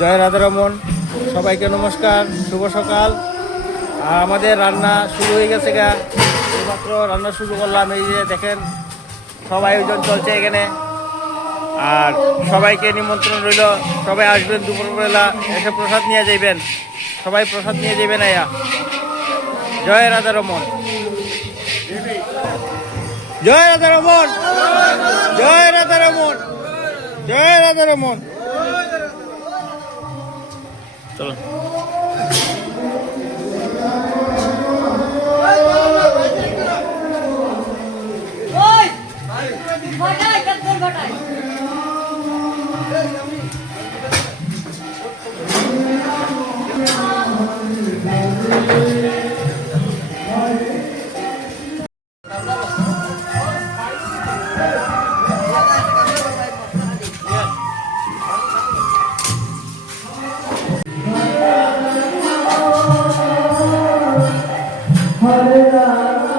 জয় রাধারমন। সবাইকে নমস্কার, শুভ সকাল। আর আমাদের রান্না শুরু হয়ে গেছে গা, এইমাত্র রান্না শুরু করলাম। এই যে দেখেন সব আয়োজন চলছে এখানে। আর সবাইকে নিমন্ত্রণ রইল, সবাই আসবেন দুপুরবেলা, এসে প্রসাদ নিয়ে যাইবেন। সবাই প্রসাদ নিয়ে যাবেন আয়া। জয় রাধারমন, জয় রাধারমন, জয় রাধারমন, জয় রাধারমন। চলো Hare Rama